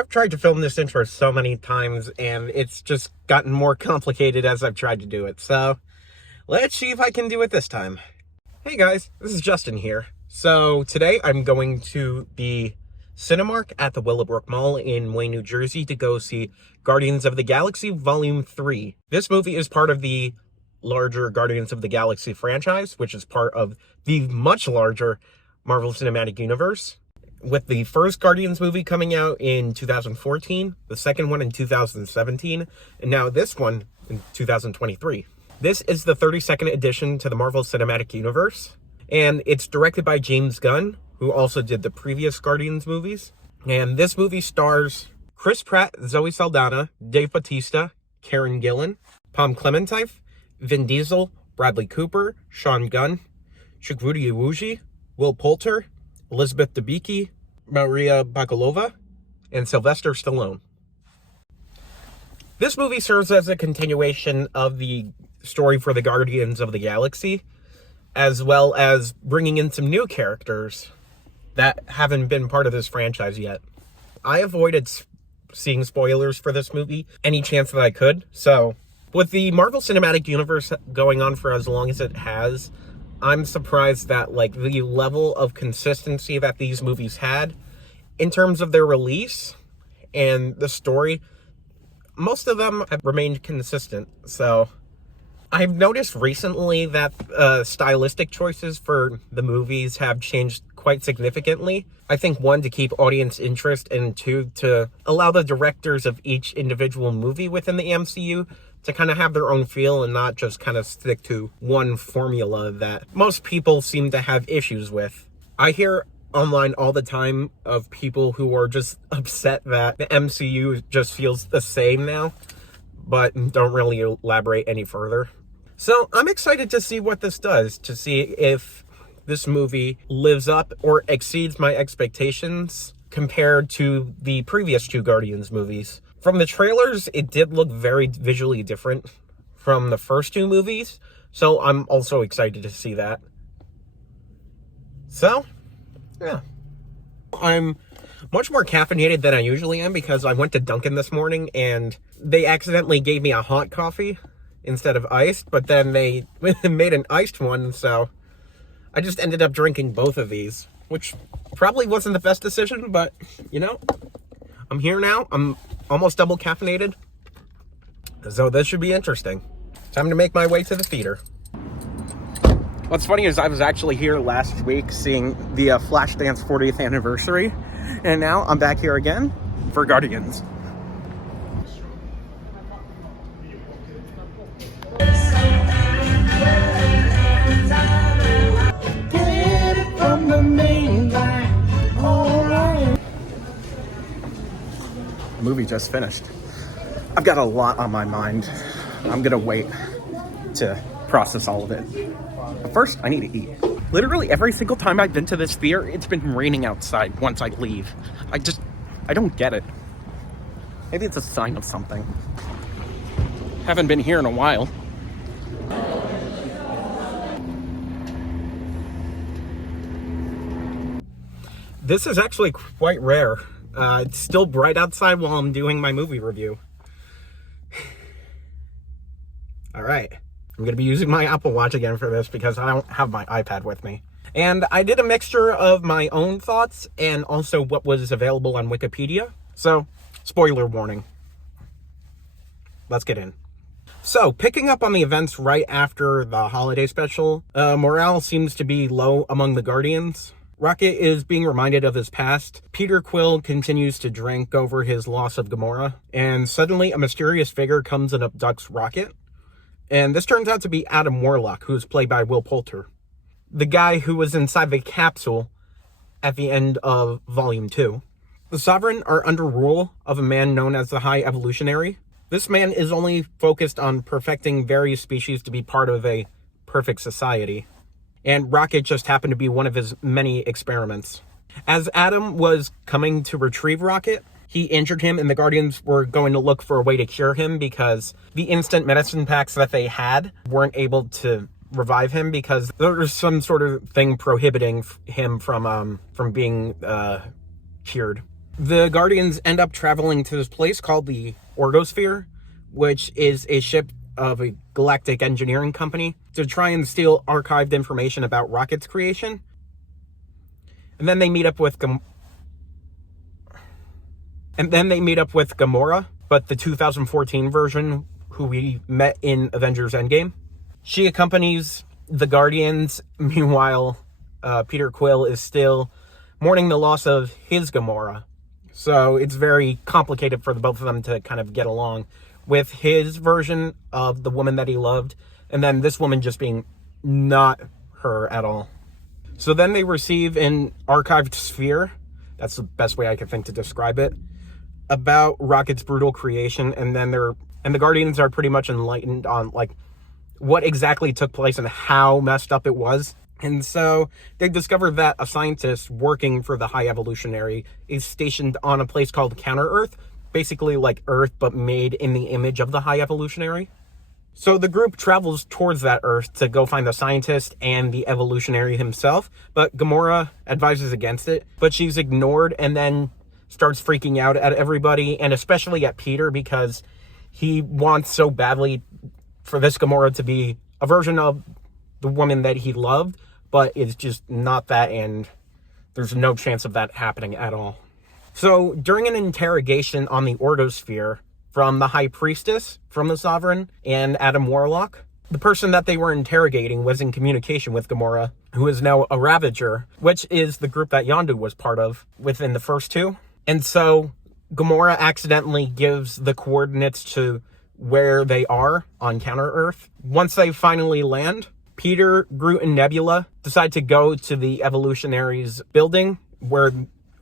I've tried to film this intro so many times, and it's just gotten more complicated as I've tried to do it, so let's see if I can do it this time. Hey guys, this is Justin here. So today I'm going to the Cinemark at the Willowbrook Mall in Wayne, New Jersey to go see Guardians of the Galaxy Volume 3. This movie is part of the larger Guardians of the Galaxy franchise, which is part of the much larger Marvel Cinematic Universe, with the first Guardians movie coming out in 2014, the second one in 2017, and now this one in 2023. This is the 32nd addition to the Marvel Cinematic Universe, and it's directed by James Gunn, who also did the previous Guardians movies. And this movie stars Chris Pratt, Zoe Saldana, Dave Bautista, Karen Gillan, Pom Klementieff, Vin Diesel, Bradley Cooper, Sean Gunn, Chukwudi Iwuji, Will Poulter, Elizabeth Debicki, Maria Bakalova, and Sylvester Stallone. This movie serves as a continuation of the story for the Guardians of the Galaxy, as well as bringing in some new characters that haven't been part of this franchise yet. I avoided seeing spoilers for this movie any chance that I could, so with the Marvel Cinematic Universe going on for as long as it has, I'm surprised that the level of consistency that these movies had in terms of their release and the story, most of them have remained consistent. So I've noticed recently that stylistic choices for the movies have changed quite significantly. I think, one, to keep audience interest, and two, to allow the directors of each individual movie within the MCU to kind of have their own feel and not just kind of stick to one formula that most people seem to have issues with. I hear online all the time of people who are just upset that the MCU just feels the same now, but don't really elaborate any further. So I'm excited to see what this does, to see if this movie lives up or exceeds my expectations compared to the previous two Guardians movies. From the trailers, it did look very visually different from the first two movies, so I'm also excited to see that. So, yeah. I'm much more caffeinated than I usually am because I went to Dunkin' this morning and they accidentally gave me a hot coffee instead of iced, but then they made an iced one, so I just ended up drinking both of these, which probably wasn't the best decision, but, I'm here now. I'm almost double caffeinated, so this should be interesting. Time to make my way to the theater. What's funny is I was actually here last week seeing the Flashdance 40th anniversary, and now I'm back here again for Guardians. The movie just finished. I've got a lot on my mind. I'm gonna wait to process all of it. But first, I need to eat. Literally every single time I've been to this theater, it's been raining outside once I leave. I don't get it. Maybe it's a sign of something. Haven't been here in a while. This is actually quite rare. It's still bright outside while I'm doing my movie review. All right. I'm going to be using my Apple Watch again for this because I don't have my iPad with me. And I did a mixture of my own thoughts and also what was available on Wikipedia. So, spoiler warning. Let's get in. So, picking up on the events right after the holiday special, morale seems to be low among the Guardians. Rocket is being reminded of his past. Peter Quill continues to drink over his loss of Gamora. And suddenly a mysterious figure comes and abducts Rocket. And this turns out to be Adam Warlock, who is played by Will Poulter, the guy who was inside the capsule at the end of Volume 2. The Sovereign are under rule of a man known as the High Evolutionary. This man is only focused on perfecting various species to be part of a perfect society. And Rocket just happened to be one of his many experiments. As Adam was coming to retrieve Rocket, he injured him, and the Guardians were going to look for a way to cure him because the instant medicine packs that they had weren't able to revive him because there was some sort of thing prohibiting him from being cured. The Guardians end up traveling to this place called the Orgosphere, which is a ship of a galactic engineering company, to try and steal archived information about Rocket's creation. And then they meet up with Gamora, but the 2014 version, who we met in Avengers Endgame. She accompanies the Guardians. Meanwhile, Peter Quill is still mourning the loss of his Gamora. So it's very complicated for the both of them to kind of get along with his version of the woman that he loved, and then this woman just being not her at all. So then they receive an archived sphere, that's the best way I could think to describe it, about Rocket's brutal creation, and the Guardians are pretty much enlightened on like what exactly took place and how messed up it was. And so they discover that a scientist working for the High Evolutionary is stationed on a place called Counter-Earth, basically like Earth, but made in the image of the High Evolutionary. So the group travels towards that Earth to go find the scientist and the evolutionary himself, but Gamora advises against it, but she's ignored and then starts freaking out at everybody, and especially at Peter, because he wants so badly for this Gamora to be a version of the woman that he loved, but it's just not that, and there's no chance of that happening at all. So during an interrogation on the Orgosphere from the High Priestess, from the Sovereign, and Adam Warlock, the person that they were interrogating was in communication with Gamora, who is now a Ravager, which is the group that Yondu was part of within the first two. And so Gamora accidentally gives the coordinates to where they are on Counter-Earth. Once they finally land, Peter, Groot, and Nebula decide to go to the Evolutionaries building where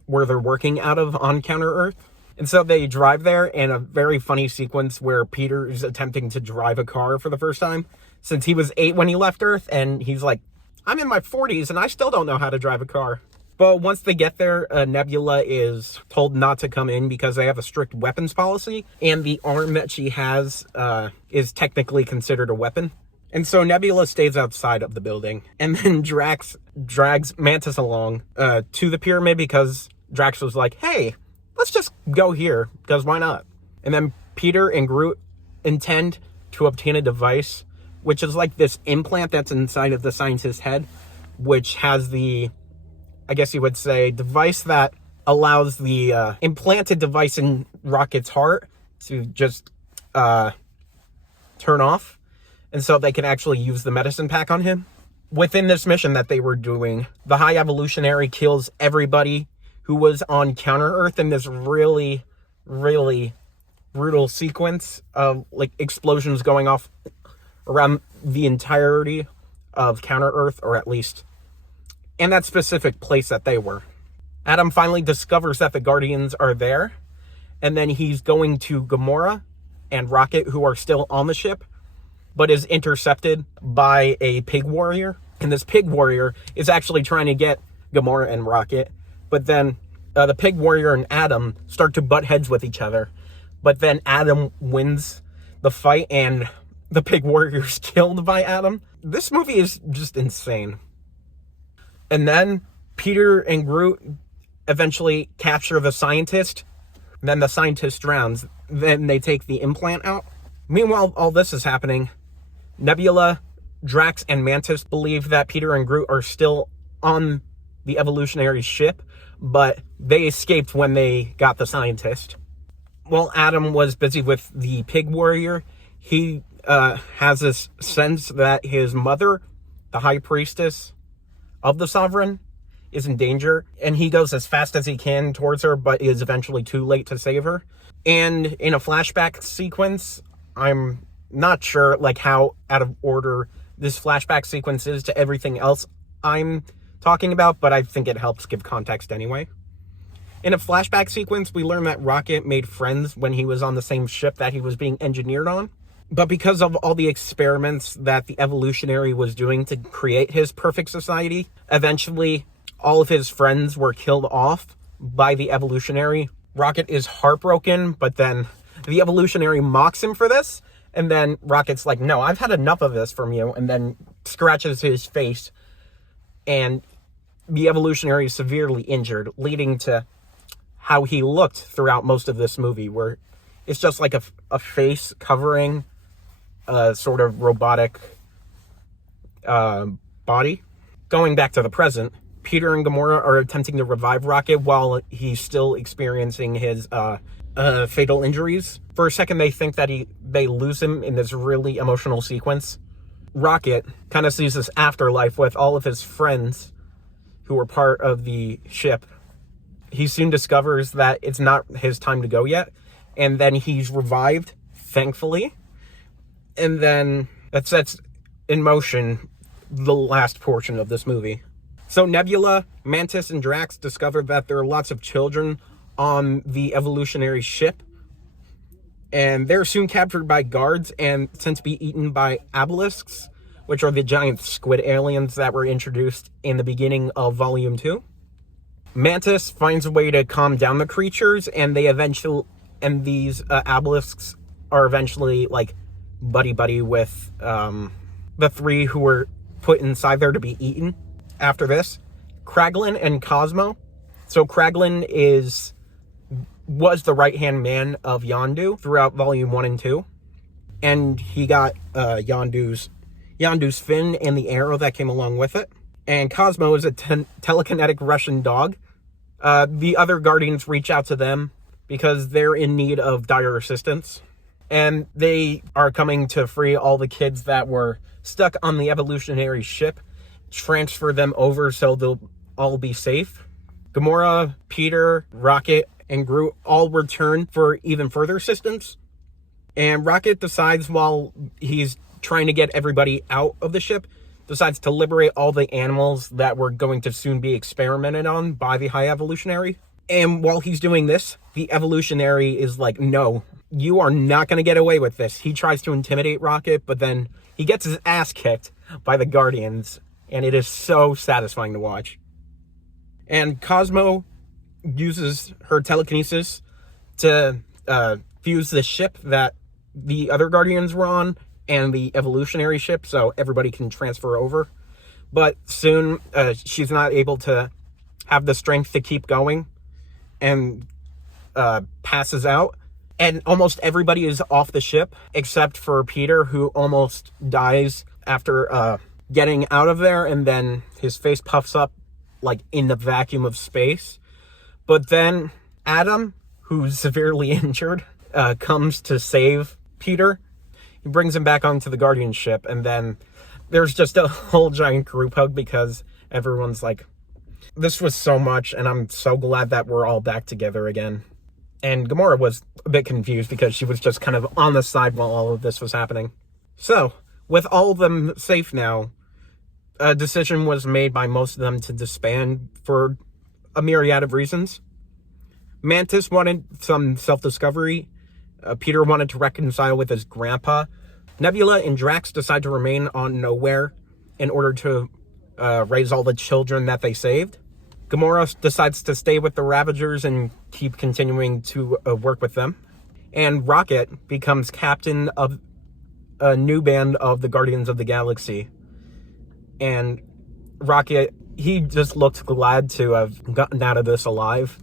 they're working out of on Counter-Earth. And so they drive there, in a very funny sequence where Peter is attempting to drive a car for the first time, since he was 8 when he left Earth, and he's like, I'm in my 40s and I still don't know how to drive a car. But once they get there, Nebula is told not to come in because they have a strict weapons policy, and the arm that she has is technically considered a weapon. And so Nebula stays outside of the building, and then Drax drags Mantis along to the pyramid because Drax was like, hey, let's just go here, because why not? And then Peter and Groot intend to obtain a device, which is like this implant that's inside of the scientist's head, which has the, I guess you would say, device that allows the implanted device in Rocket's heart to just turn off. And so they can actually use the medicine pack on him. Within this mission that they were doing, the High Evolutionary kills everybody who was on Counter-Earth in this really, really brutal sequence of like explosions going off around the entirety of Counter-Earth, or at least in that specific place that they were. Adam finally discovers that the Guardians are there, and then he's going to Gamora and Rocket, who are still on the ship, but is intercepted by a pig warrior. And this pig warrior is actually trying to get Gamora and Rocket, but then the pig warrior and Adam start to butt heads with each other. But then Adam wins the fight, and the pig warrior is killed by Adam. This movie is just insane. And then Peter and Groot eventually capture the scientist. Then the scientist drowns. Then they take the implant out. Meanwhile, all this is happening. Nebula, Drax, and Mantis believe that Peter and Groot are still on the evolutionary ship, but they escaped when they got the scientist. While Adam was busy with the pig warrior, he has this sense that his mother, the High Priestess of the Sovereign, is in danger, and he goes as fast as he can towards her, but is eventually too late to save her. And in a flashback sequence, I'm not sure like how out of order this flashback sequence is to everything else I'm talking about, but I think it helps give context anyway. In a flashback sequence, we learn that Rocket made friends when he was on the same ship that he was being engineered on. But because of all the experiments that the evolutionary was doing to create his perfect society, eventually all of his friends were killed off by the evolutionary. Rocket is heartbroken, but then the evolutionary mocks him for this. And then Rocket's like, no, I've had enough of this from you. And then scratches his face. And the evolutionary is severely injured, leading to how he looked throughout most of this movie, where it's just like a face covering a sort of robotic body. Going back to the present, Peter and Gamora are attempting to revive Rocket while he's still experiencing his fatal injuries. For a second, they think that they lose him in this really emotional sequence. Rocket kind of sees this afterlife with all of his friends who were part of the ship. He soon discovers that it's not his time to go yet, and then he's revived, thankfully. And then that sets in motion the last portion of this movie. So Nebula, Mantis, and Drax discover that there are lots of children on the evolutionary ship, and they're soon captured by guards and sent to be eaten by obelisks, which are the giant squid aliens that were introduced in the beginning of Volume 2. Mantis finds a way to calm down the creatures, and these obelisks are eventually like buddy with the three who were put inside there to be eaten. After this, Kraglin and Cosmo. So Kraglin was the right-hand man of Yondu throughout Volume 1 and 2. And he got Yondu's fin and the arrow that came along with it. And Cosmo is a telekinetic Russian dog. The other Guardians reach out to them because they're in need of dire assistance. And they are coming to free all the kids that were stuck on the evolutionary ship, transfer them over so they'll all be safe. Gamora, Peter, Rocket, and Groot all return for even further assistance. And Rocket decides, while he's trying to get everybody out of the ship, decides to liberate all the animals that were going to soon be experimented on by the High Evolutionary. And while he's doing this, the Evolutionary is like, no, you are not going to get away with this. He tries to intimidate Rocket, but then he gets his ass kicked by the Guardians, and it is so satisfying to watch. And Cosmo uses her telekinesis to fuse the ship that the other Guardians were on and the evolutionary ship, so everybody can transfer over. But soon, she's not able to have the strength to keep going and passes out. And almost everybody is off the ship, except for Peter, who almost dies after getting out of there, and then his face puffs up like in the vacuum of space. But then Adam, who's severely injured, comes to save Peter. He brings him back onto the Guardian ship, and then there's just a whole giant group hug because everyone's like, this was so much, and I'm so glad that we're all back together again. And Gamora was a bit confused because she was just kind of on the side while all of this was happening. So, with all of them safe now, a decision was made by most of them to disband for a myriad of reasons. Mantis wanted some self-discovery. Peter wanted to reconcile with his grandpa. Nebula and Drax decide to remain on Nowhere in order to raise all the children that they saved. Gamora decides to stay with the Ravagers and keep continuing to work with them. And Rocket becomes captain of a new band of the Guardians of the Galaxy. And Rocket, he just looked glad to have gotten out of this alive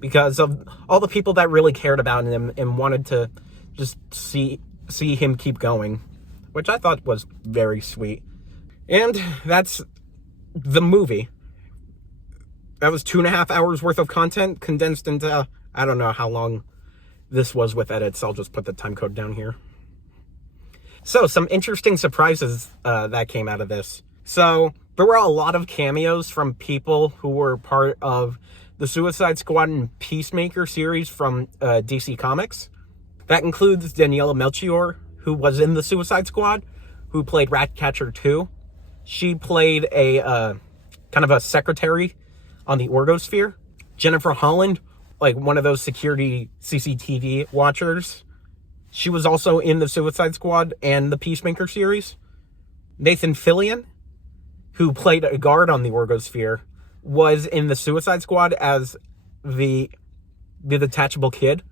because of all the people that really cared about him and wanted to just see him keep going, which I thought was very sweet. And that's the movie. That was 2.5 hours worth of content condensed into, I don't know how long this was with edits. I'll just put the time code down here. So, some interesting surprises that came out of this. So, there were a lot of cameos from people who were part of the Suicide Squad and Peacemaker series from DC Comics. That includes Daniela Melchior, who was in the Suicide Squad, who played Ratcatcher 2. She played a kind of a secretary on the Orgosphere. Jennifer Holland, like one of those security CCTV watchers. She was also in the Suicide Squad and the Peacemaker series. Nathan Fillion, who played a guard on the Orgosphere, was in the Suicide Squad as the detachable kid.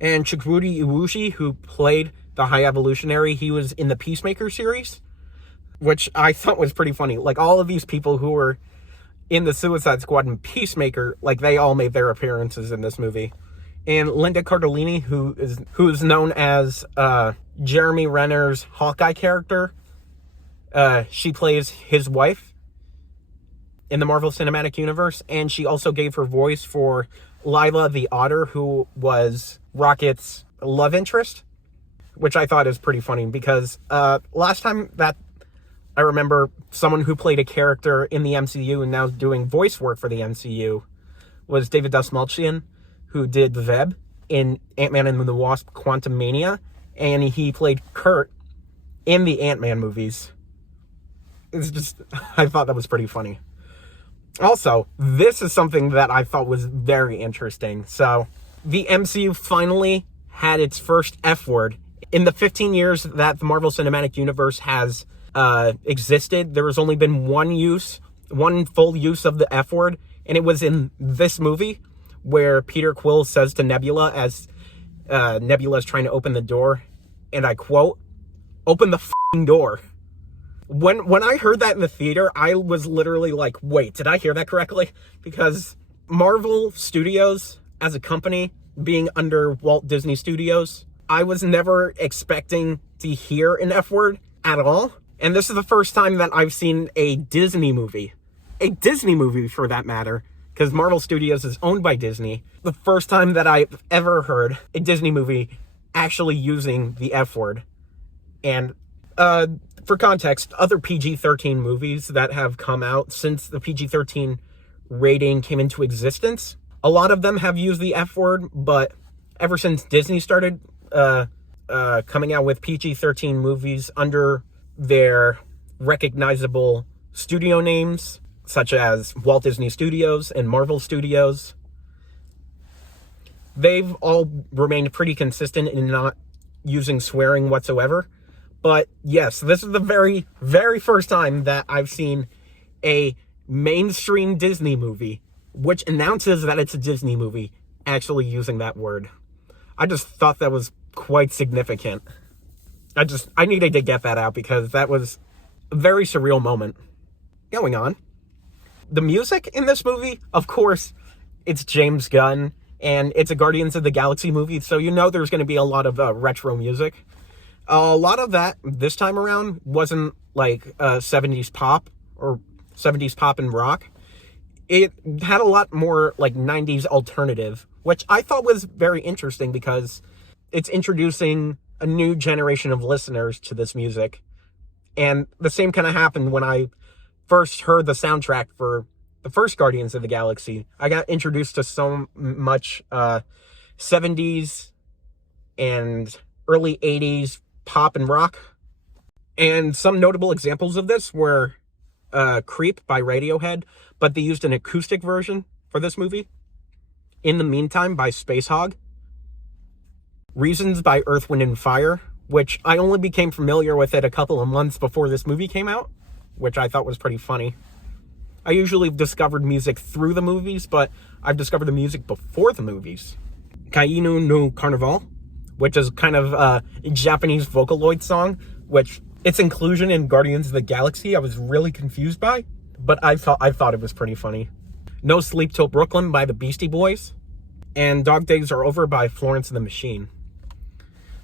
And Chukwudi Iwuji, who played the High Evolutionary, he was in the Peacemaker series, which I thought was pretty funny. Like, all of these people who were in the Suicide Squad and Peacemaker, like, they all made their appearances in this movie. And Linda Cardellini, who's known as Jeremy Renner's Hawkeye character, she plays his wife in the Marvel Cinematic Universe, and she also gave her voice for Lila the Otter, who was Rocket's love interest, which I thought is pretty funny, because last time that I remember someone who played a character in the MCU and now doing voice work for the MCU was David Dastmalchian, who did Veb in Ant-Man and the Wasp: Quantumania, and he played Kurt in the Ant-Man movies. It's just, I thought that was pretty funny. Also, this is something that I thought was very interesting. So, the MCU finally had its first F word. In the 15 years that the Marvel Cinematic Universe has existed, there has only been one full use of the F word, and it was in this movie, where Peter Quill says to Nebula as Nebula is trying to open the door, and I quote, "Open the f***ing door." When I heard that in the theater, I was literally like, wait, did I hear that correctly? Because Marvel Studios, as a company, being under Walt Disney Studios, I was never expecting to hear an F word at all. And this is the first time that I've seen a Disney movie for that matter, because Marvel Studios is owned by Disney. The first time that I've ever heard a Disney movie actually using the F word. And for context, other PG-13 movies that have come out since the PG-13 rating came into existence, a lot of them have used the F word, but ever since Disney started coming out with PG-13 movies under their recognizable studio names, such as Walt Disney Studios and Marvel Studios, they've all remained pretty consistent in not using swearing whatsoever. But yes, this is the very, very first time that I've seen a mainstream Disney movie, which announces that it's a Disney movie, actually using that word. I just thought that was quite significant. I needed to get that out because that was a very surreal moment. Going on. The music in this movie, of course, it's James Gunn, and it's a Guardians of the Galaxy movie, so you know there's going to be a lot of retro music. A lot of that this time around wasn't like 70s pop or 70s pop and rock. It had a lot more like 90s alternative, which I thought was very interesting because it's introducing a new generation of listeners to this music. And the same kind of happened when I first heard the soundtrack for the first Guardians of the Galaxy. I got introduced to so much 70s and early 80s pop and rock. And some notable examples of this were Creep by Radiohead, but they used an acoustic version for this movie. In the Meantime by Space Hog. Reasons by Earth, Wind and Fire, which I only became familiar with it a couple of months before this movie came out, which I thought was pretty funny. I usually discovered music through the movies, but I've discovered the music before the movies. Kainu no Carnival, which is kind of a Japanese Vocaloid song, which its inclusion in Guardians of the Galaxy I was really confused by, but I thought it was pretty funny. No Sleep Till Brooklyn by the Beastie Boys, and Dog Days Are Over by Florence and the Machine.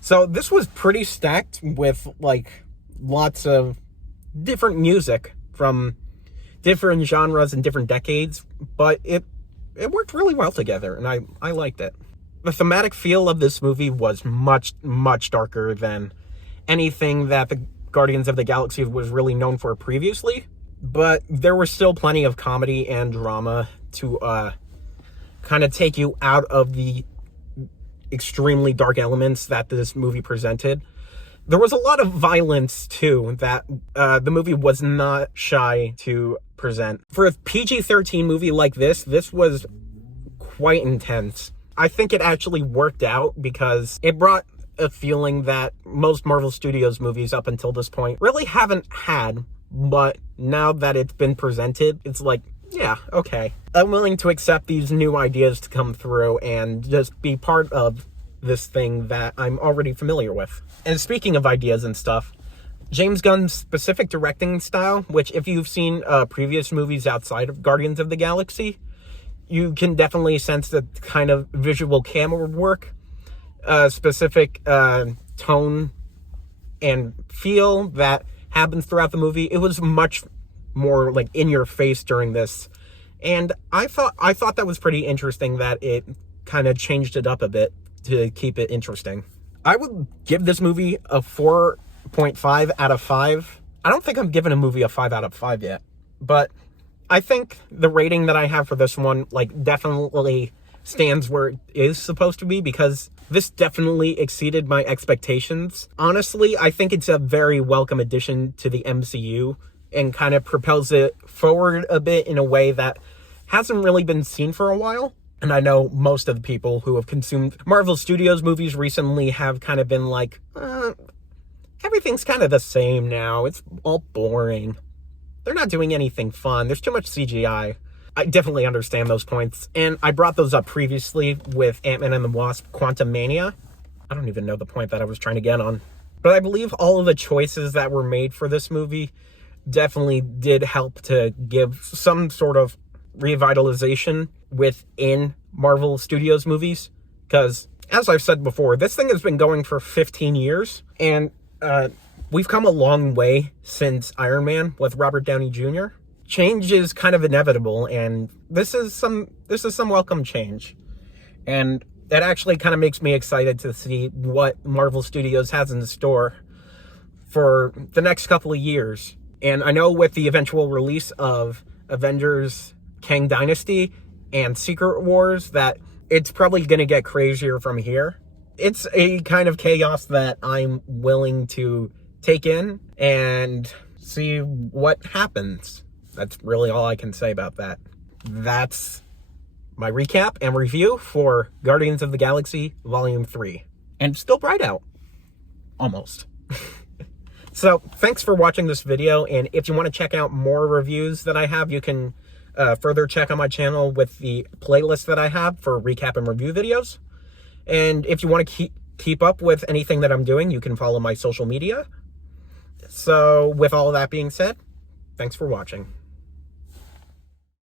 So this was pretty stacked with like lots of different music from different genres and different decades, but it worked really well together, and I liked it. The thematic feel of this movie was much, much darker than anything that the Guardians of the Galaxy was really known for previously, but there was still plenty of comedy and drama to kind of take you out of the extremely dark elements that this movie presented. There was a lot of violence, too, that the movie was not shy to present. For a PG-13 movie like this was quite intense. I think it actually worked out because it brought a feeling that most Marvel Studios movies up until this point really haven't had, but now that it's been presented, it's like, yeah, okay. I'm willing to accept these new ideas to come through and just be part of this thing that I'm already familiar with. And speaking of ideas and stuff, James Gunn's specific directing style, which if you've seen previous movies outside of Guardians of the Galaxy, you can definitely sense the kind of visual camera work, specific tone and feel that happens throughout the movie. It was much more like in your face during this, and I thought that was pretty interesting that it kind of changed it up a bit to keep it interesting. I would give this movie a 4.5 out of 5. I don't think I'm giving a movie a 5 out of 5 yet, but I think the rating that I have for this one, like, definitely stands where it is supposed to be, because this definitely exceeded my expectations. Honestly, I think it's a very welcome addition to the MCU and kind of propels it forward a bit in a way that hasn't really been seen for a while. And I know most of the people who have consumed Marvel Studios movies recently have kind of been like, everything's kind of the same now. It's all boring. They're not doing anything fun. There's too much CGI. I definitely understand those points. And I brought those up previously with Ant-Man and the Wasp: Quantumania. I don't even know the point that I was trying to get on. But I believe all of the choices that were made for this movie definitely did help to give some sort of revitalization within Marvel Studios movies. Because, as I've said before, this thing has been going for 15 years. And we've come a long way since Iron Man with Robert Downey Jr. Change is kind of inevitable, and this is some welcome change. And that actually kind of makes me excited to see what Marvel Studios has in store for the next couple of years. And I know with the eventual release of Avengers, Kang Dynasty, and Secret Wars that it's probably going to get crazier from here. It's a kind of chaos that I'm willing to take in and see what happens. That's really all I can say about that. That's my recap and review for Guardians of the Galaxy Volume 3. And still bright out. Almost. So, thanks for watching this video, and if you want to check out more reviews that I have, you can further check on my channel with the playlist that I have for recap and review videos. And if you want to keep up with anything that I'm doing, you can follow my social media. So, with all of that being said, thanks for watching.